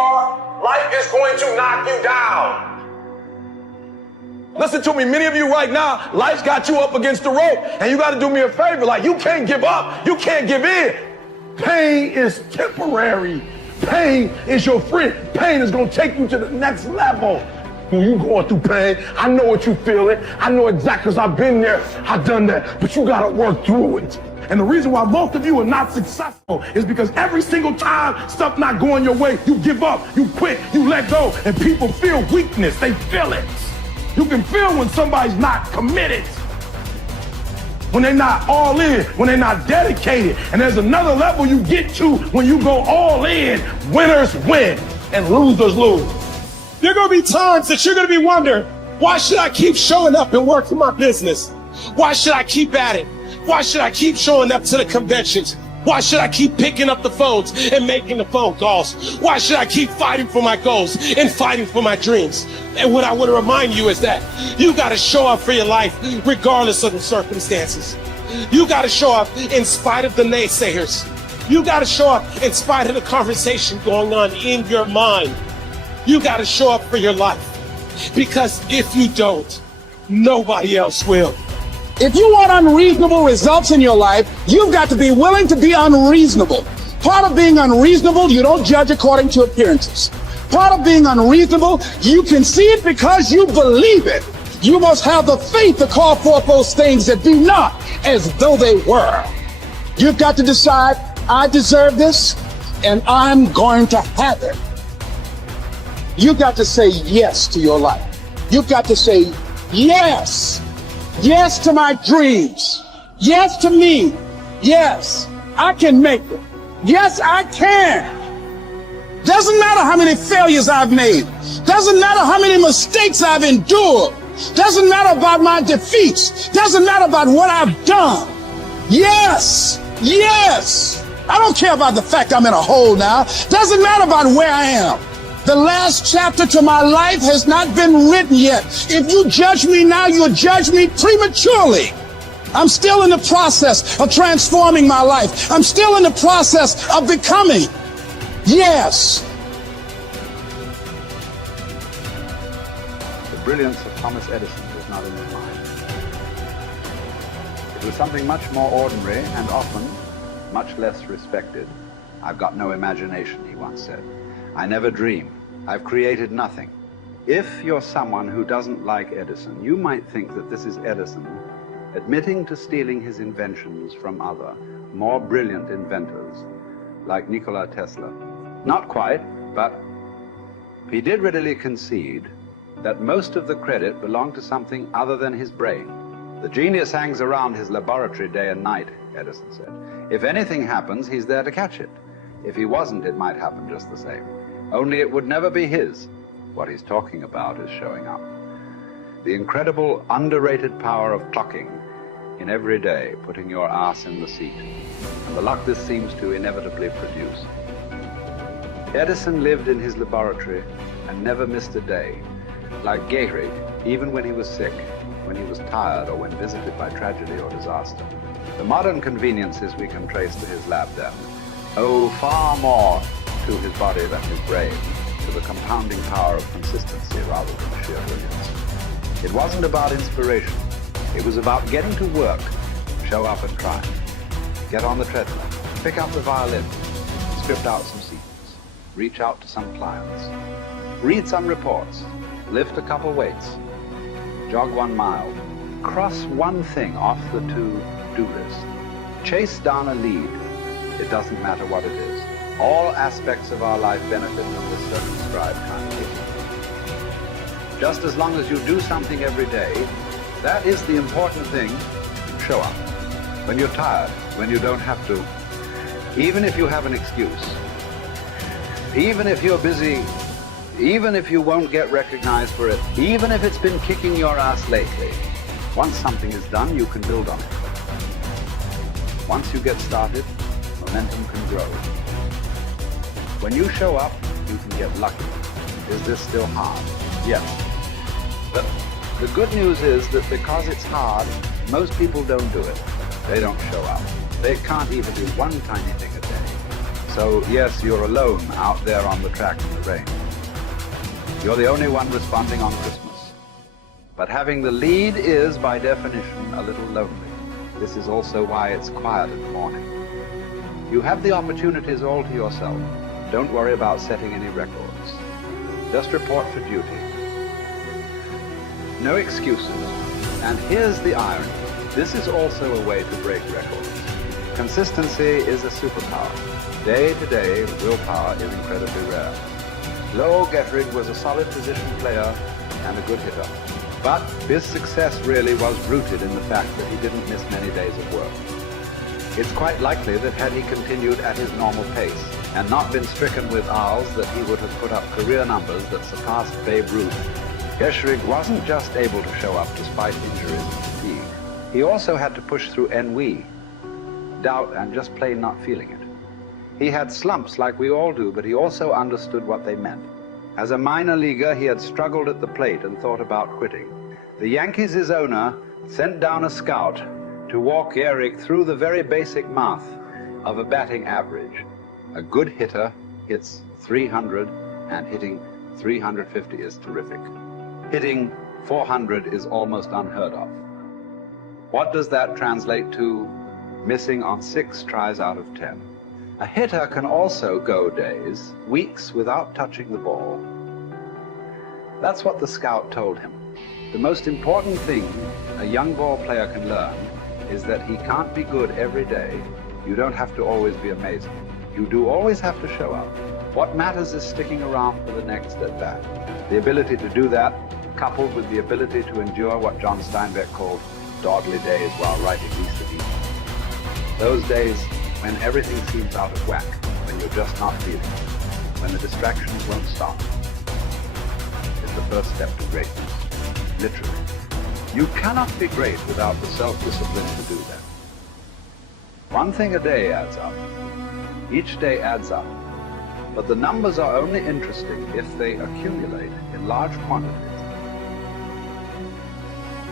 are, life is going to knock you down. Listen to me, many of you right now, life's got you up against the rope, and you got to do me a favor. Like, you can't give up. You can't give in. Pain is temporary. Pain is your friend. Pain is going to take you to the next level. When you going through pain, I know what you're feeling. I know exactly, because I've been there. I've done that. But you got to work through it. And the reason why most of you are not successful is because every single time stuff not going your way, you give up, you quit, you let go, and people feel weakness. They feel it. You can feel when somebody's not committed, when they're not all in, when they're not dedicated. And there's another level you get to when you go all in. Winners win and losers lose. There are going to be times that you're going to be wondering, why should I keep showing up and working my business? Why should I keep at it? Why should I keep showing up to the conventions? Why should I keep picking up the phones and making the phone calls? Why should I keep fighting for my goals and fighting for my dreams? And what I want to remind you is that you got to show up for your life regardless of the circumstances. You got to show up in spite of the naysayers. You got to show up in spite of the conversation going on in your mind. You got to show up for your life, because if you don't, nobody else will. If you want unreasonable results in your life, you've got to be willing to be unreasonable. Part of being unreasonable, you don't judge according to appearances. Part of being unreasonable, you can see it because you believe it. You must have the faith to call forth those things that be not as though they were. You've got to decide, I deserve this, and I'm going to have it. You've got to say yes to your life. You've got to say yes. Yes to my dreams. Yes to me. Yes, I can make it. Yes, I can. Doesn't matter how many failures I've made. Doesn't matter how many mistakes I've endured. Doesn't matter about my defeats. Doesn't matter about what I've done. Yes, yes. I don't care about the fact I'm in a hole now. Doesn't matter about where I am. The last chapter to my life has not been written yet. If you judge me now, you'll judge me prematurely. I'm still in the process of transforming my life. I'm still in the process of becoming. Yes. The brilliance of Thomas Edison was not in his mind. It was something much more ordinary and often much less respected. I've got no imagination, he once said. I never dream. I've created nothing. If you're someone who doesn't like Edison, you might think that this is Edison admitting to stealing his inventions from other, more brilliant inventors, like Nikola Tesla. Not quite, but he did readily concede that most of the credit belonged to something other than his brain. The genius hangs around his laboratory day and night, Edison said. If anything happens, he's there to catch it. If he wasn't, it might happen just the same. Only it would never be his. What he's talking about is showing up. The incredible, underrated power of clocking in every day, putting your ass in the seat, and the luck this seems to inevitably produce. Edison lived in his laboratory and never missed a day. Like Gehrig, even when he was sick, when he was tired, or when visited by tragedy or disaster. The modern conveniences we can trace to his lab then owe far more to his body than his brain, to the compounding power of consistency rather than sheer brilliance. It wasn't about inspiration. It was about getting to work, show up and try. Get on the treadmill, pick up the violin, script out some sequence, reach out to some clients, read some reports, lift a couple weights, jog 1 mile, cross one thing off the to-do list, chase down a lead. It doesn't matter what it is. All aspects of our life benefit from this circumscribed timetable. Just as long as you do something every day, that is the important thing. Show up. When you're tired, when you don't have to, even if you have an excuse, even if you're busy, even if you won't get recognized for it, even if it's been kicking your ass lately, once something is done, you can build on it. Once you get started, momentum can grow. When you show up, you can get lucky. Is this still hard? Yes. But the good news is that because it's hard, most people don't do it. They don't show up. They can't even do one tiny thing a day. So yes, you're alone out there on the track in the rain. You're the only one responding on Christmas. But having the lead is, by definition, a little lonely. This is also why it's quiet in the morning. You have the opportunities all to yourself. Don't worry about setting any records. Just report for duty. No excuses. And here's the irony. This is also a way to break records. Consistency is a superpower. Day to day, willpower is incredibly rare. Lowell Gettrig was a solid position player and a good hitter. But his success really was rooted in the fact that he didn't miss many days of work. It's quite likely that had he continued at his normal pace and not been stricken with R's, that he would have put up career numbers that surpassed Babe Ruth. Gettrig wasn't just able to show up despite injuries and fatigue. He also had to push through ennui, doubt, and just plain not feeling it. He had slumps like we all do, but he also understood what they meant. As a minor leaguer, he had struggled at the plate and thought about quitting. The Yankees' owner sent down a scout to walk Gehrig through the very basic math of a batting average. A good hitter hits 300, and hitting 350 is terrific. Hitting 400 is almost unheard of. What does that translate to? Missing on 6 tries out of 10. A hitter can also go days, weeks without touching the ball. That's what the scout told him. The most important thing a young ball player can learn is that he can't be good every day. You don't have to always be amazing. You do always have to show up. What matters is sticking around for the next at-bat. The ability to do that, coupled with the ability to endure what John Steinbeck called dogly days while writing East of Eden. Those days when everything seems out of whack, when you're just not feeling it, when the distractions won't stop, is the first step to greatness, literally. You cannot be great without the self-discipline to do that. One thing a day adds up. Each day adds up. But the numbers are only interesting if they accumulate in large quantities.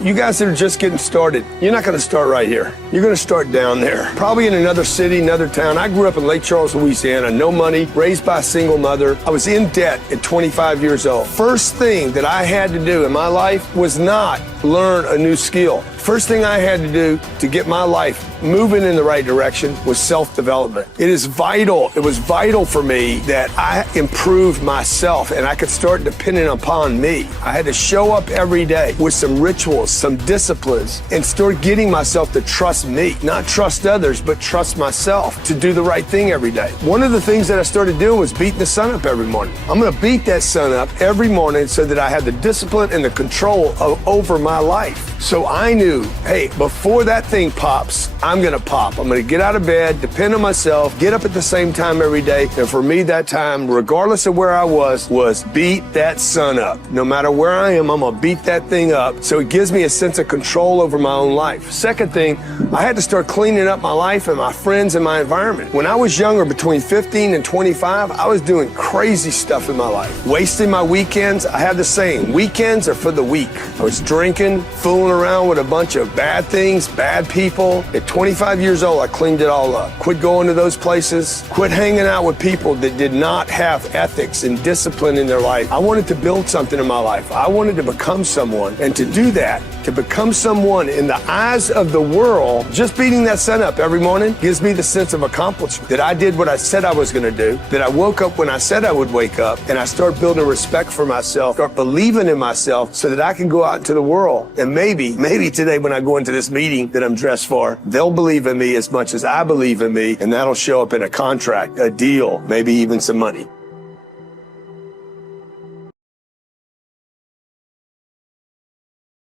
You guys that are just getting started, you're not going to start right here. You're going to start down there, probably in another city, another town. I grew up in Lake Charles, Louisiana, no money, raised by a single mother. I was in debt at 25 years old. First thing that I had to do in my life was not learn a new skill. First thing I had to do to get my life moving in the right direction was self-development. It is vital. It was vital for me that I improved myself and I could start depending upon me. I had to show up every day with some rituals, some disciplines, and start getting myself to trust me, not trust others, but trust myself to do the right thing every day. One of the things that I started doing was beating the sun up every morning. I'm going to beat that sun up every morning so that I have the discipline and the control over my life. So I knew, hey, before that thing pops, I'm going to pop. I'm going to get out of bed, depend on myself, get up at the same time every day. And for me, that time, regardless of where I was beat that sun up. No matter where I am, I'm going to beat that thing up. So it gives me a sense of control over my own life. Second thing, I had to start cleaning up my life and my friends and my environment. When I was younger, between 15 and 25, I was doing crazy stuff in my life. Wasting my weekends. I have the saying, weekends are for the weak. I was drinking, fooling around with a bunch of bad things, bad people. At 25 years old, I cleaned it all up. Quit going to those places. Quit hanging out with people that did not have ethics and discipline in their life. I wanted to build something in my life. I wanted to become someone. And to do that, to become someone in the eyes of the world, just beating that sun up every morning gives me the sense of accomplishment that I did what I said I was going to do, that I woke up when I said I would wake up, and I start building respect for myself, start believing in myself so that I can go out into the world. And maybe today when I go into this meeting that I'm dressed for, they'll believe in me as much as I believe in me, and that'll show up in a contract, a deal, maybe even some money.